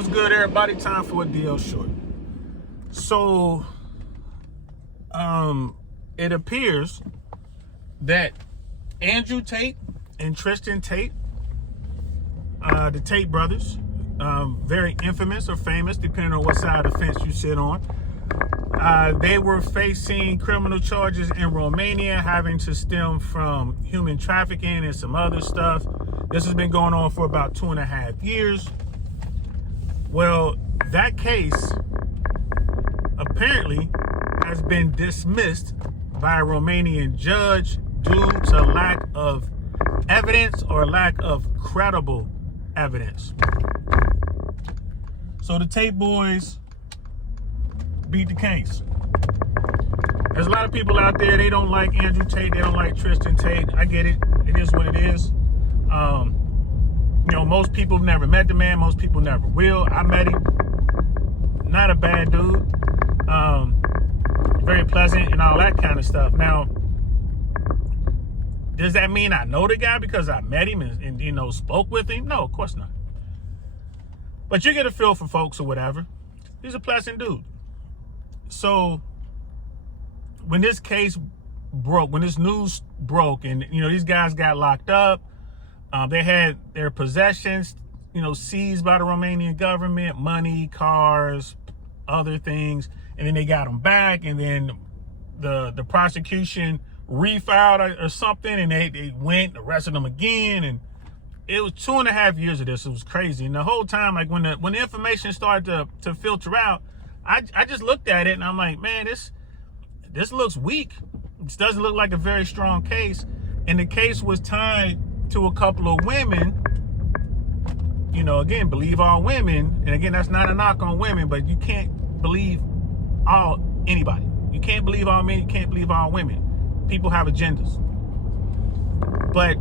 What's good, everybody? Time for a DL short. So, it appears that Andrew Tate and Tristan Tate, the Tate brothers, very infamous or famous, depending on what side of the fence you sit on. They were facing criminal charges in Romania, having to stem from human trafficking and some other stuff. This has been going on for about 2.5 years. Well, that case apparently has been dismissed by a Romanian judge due to lack of evidence or lack of credible evidence. So the Tate boys beat the case. There's a lot of people out there, they don't like Andrew Tate, they don't like Tristan Tate. I get it. It is what it is. You know, most people have never met the man. Most people never will. I met him. Not a bad dude. Very pleasant and all that kind of stuff. Now, does that mean I know the guy because I met him and you know, spoke with him? No, of course not. But you get a feel for folks or whatever. He's a pleasant dude. So, when this case broke, when this news broke, and you know, these guys got locked up, they had their possessions, you know, seized by the Romanian government, money, cars, other things, and then they got them back, and then the prosecution refiled or something, and they went, arrested them again, and it was 2.5 years of this. It was crazy, and the whole time, like when the information started to filter out, I just looked at it, and I'm like, man, this looks weak. This doesn't look like a very strong case, and the case was tied to a couple of women. You know, again, believe all women, and again, that's not a knock on women, but you can't believe anybody. You can't believe all men, you can't believe all women. People have agendas. But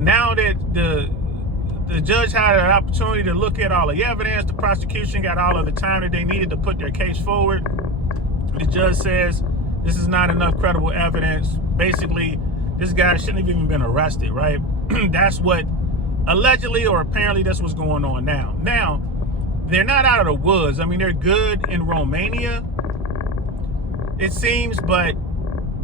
now that the judge had an opportunity to look at all the evidence, the prosecution got all of the time that they needed to put their case forward. The judge says this is not enough credible evidence. Basically, this guy shouldn't have even been arrested, right? That's what allegedly or apparently that's what's going on now. Now, they're not out of the woods. I mean, they're good in Romania, it seems, but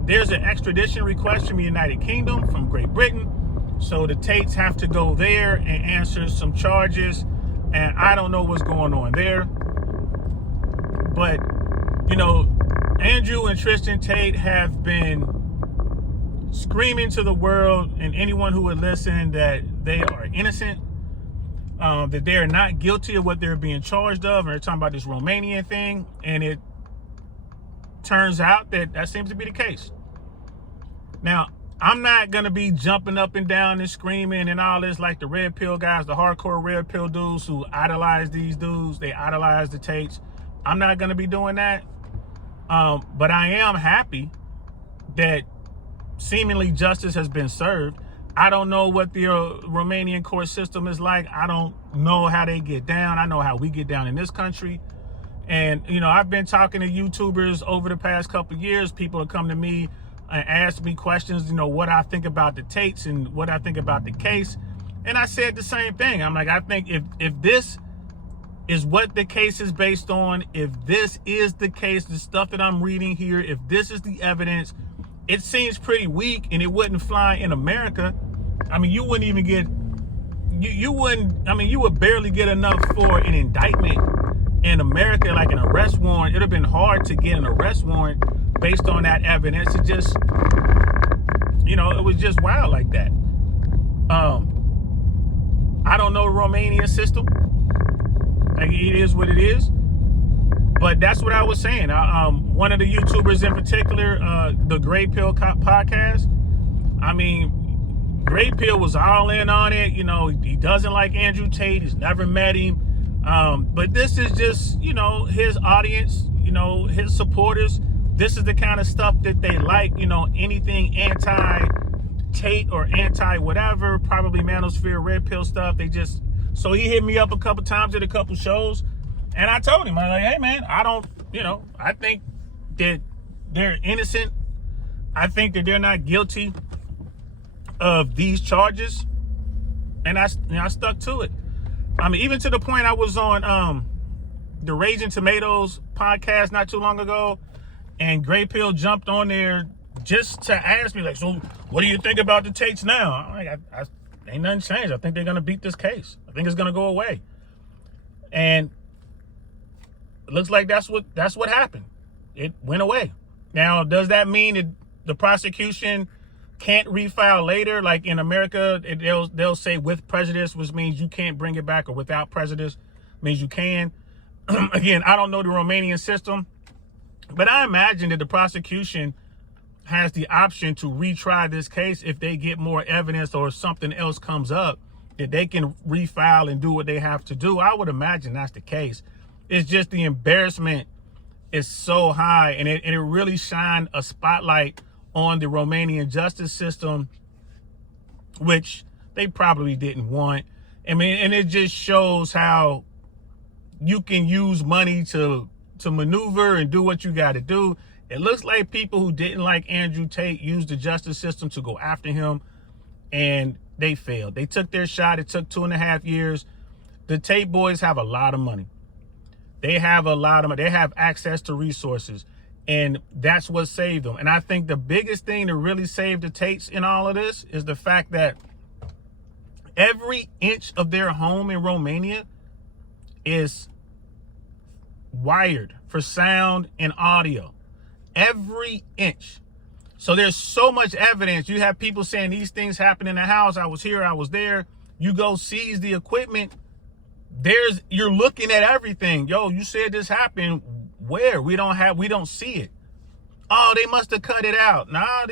there's an extradition request from the United Kingdom, from Great Britain. So the Tates have to go there and answer some charges, and I don't know what's going on there. But, you know, Andrew and Tristan Tate have been screaming to the world and anyone who would listen that they are innocent, that they are not guilty of what they're being charged of. And they're talking about this Romanian thing, and it turns out that seems to be the case. Now, I'm not going to be jumping up and down and screaming and all this like the red pill guys, the hardcore red pill dudes who idolize these dudes. They idolize the Tates. I'm not going to be doing that. But I am happy that seemingly justice has been served. I don't know what the Romanian court system is like. I don't know how they get down. I know how we get down in this country. And, you know, I've been talking to YouTubers over the past couple of years. People have come to me and asked me questions, you know, what I think about the Tates and what I think about the case. And I said the same thing. I'm like, I think if this is what the case is based on, if this is the case, the stuff that I'm reading here, if this is the evidence, it seems pretty weak and it wouldn't fly in America. I mean, you wouldn't even get, you would barely get enough for an indictment in America, like an arrest warrant. It would have been hard to get an arrest warrant based on that evidence. It just, you know, it was just wild like that. I don't know the Romanian system. Like, it is what it is. But that's what I was saying. One of the YouTubers in particular, the Gray Pill podcast, I mean, Gray Pill was all in on it. You know, he doesn't like Andrew Tate. He's never met him. But this is just, you know, his audience, you know, his supporters. This is the kind of stuff that they like, you know, anything anti-Tate or anti-whatever, probably manosphere, red pill stuff. They just, so he hit me up a couple times at a couple shows. And I told him, I'm like, hey, man, I don't, you know, I think that they're innocent. I think that they're not guilty of these charges. And I stuck to it. I mean, even to the point I was on the Raging Tomatoes podcast not too long ago, and Gray Pill jumped on there just to ask me, like, so what do you think about the Tates now? I'm like, I ain't nothing changed. I think they're going to beat this case. I think it's going to go away. And it looks like that's what happened. It went away. Now, does that mean that the prosecution can't refile later? Like in America, they'll say with prejudice, which means you can't bring it back, or without prejudice means you can. Again, I don't know the Romanian system, but I imagine that the prosecution has the option to retry this case if they get more evidence or something else comes up, that they can refile and do what they have to do. I would imagine that's the case. It's just the embarrassment is so high, and it really shined a spotlight on the Romanian justice system, which they probably didn't want. I mean, and it just shows how you can use money to maneuver and do what you got to do. It looks like people who didn't like Andrew Tate used the justice system to go after him, and they failed. They took their shot. It took 2.5 years. The Tate boys have a lot of money. They have they have access to resources, and that's what saved them. And I think the biggest thing to really save the Tates in all of this is the fact that every inch of their home in Romania is wired for sound and audio. Every inch. So there's so much evidence. You have people saying these things happen in the house. I was here, I was there. You go seize the equipment. You're looking at everything. Yo, you said this happened. Where? We don't see it. Oh, they must have cut it out. Nah,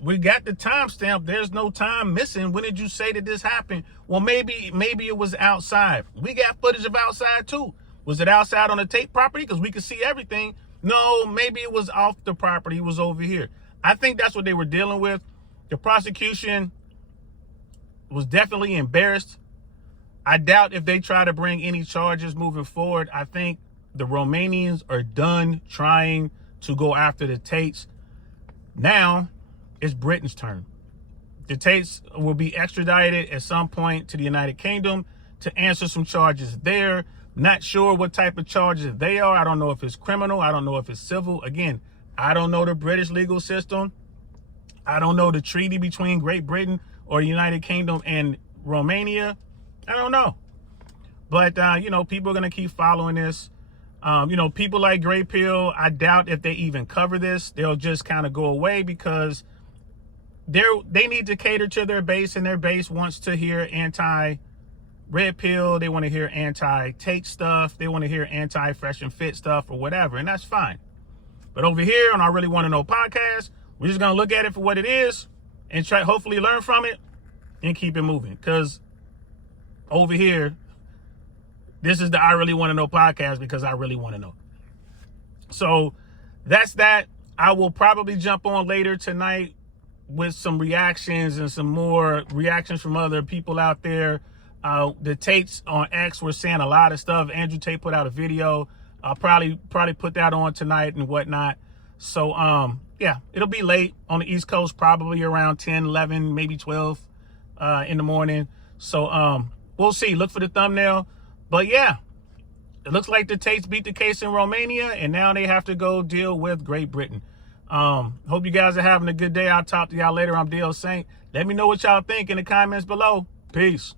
we got the timestamp. There's no time missing. When did you say that this happened? Well, maybe it was outside. We got footage of outside too. Was it outside on the Tate property? Because we could see everything. No, maybe it was off the property. It was over here. I think that's what they were dealing with. The prosecution was definitely embarrassed. I doubt if they try to bring any charges moving forward. I think the Romanians are done trying to go after the Tates. Now it's Britain's turn. The Tates will be extradited at some point to the United Kingdom to answer some charges there. Not sure what type of charges they are. I don't know if it's criminal. I don't know if it's civil. Again, I don't know the British legal system. I don't know the treaty between Great Britain or the United Kingdom and Romania. I don't know. But, people are going to keep following this. People like Gray Pill, I doubt if they even cover this. They'll just kind of go away because they need to cater to their base, and their base wants to hear anti-Red Pill. They want to hear anti-Tate stuff. They want to hear anti-Fresh and Fit stuff or whatever, and that's fine. But over here on our Really Want to Know podcast, we're just going to look at it for what it is and try hopefully learn from it and keep it moving. Because over here, this is the I Really Want to Know podcast because I really want to know. So that's that. I will probably jump on later tonight with some reactions and some more reactions from other people out there. The Tates on X were saying a lot of stuff. Andrew Tate put out a video. I'll probably put that on tonight and whatnot. So, yeah, it'll be late on the East Coast, probably around 10, 11, maybe 12 in the morning. So, we'll see. Look for the thumbnail. But, yeah, it looks like the Tates beat the case in Romania, and now they have to go deal with Great Britain. Hope you guys are having a good day. I'll talk to y'all later. I'm DL Saint. Let me know what y'all think in the comments below. Peace.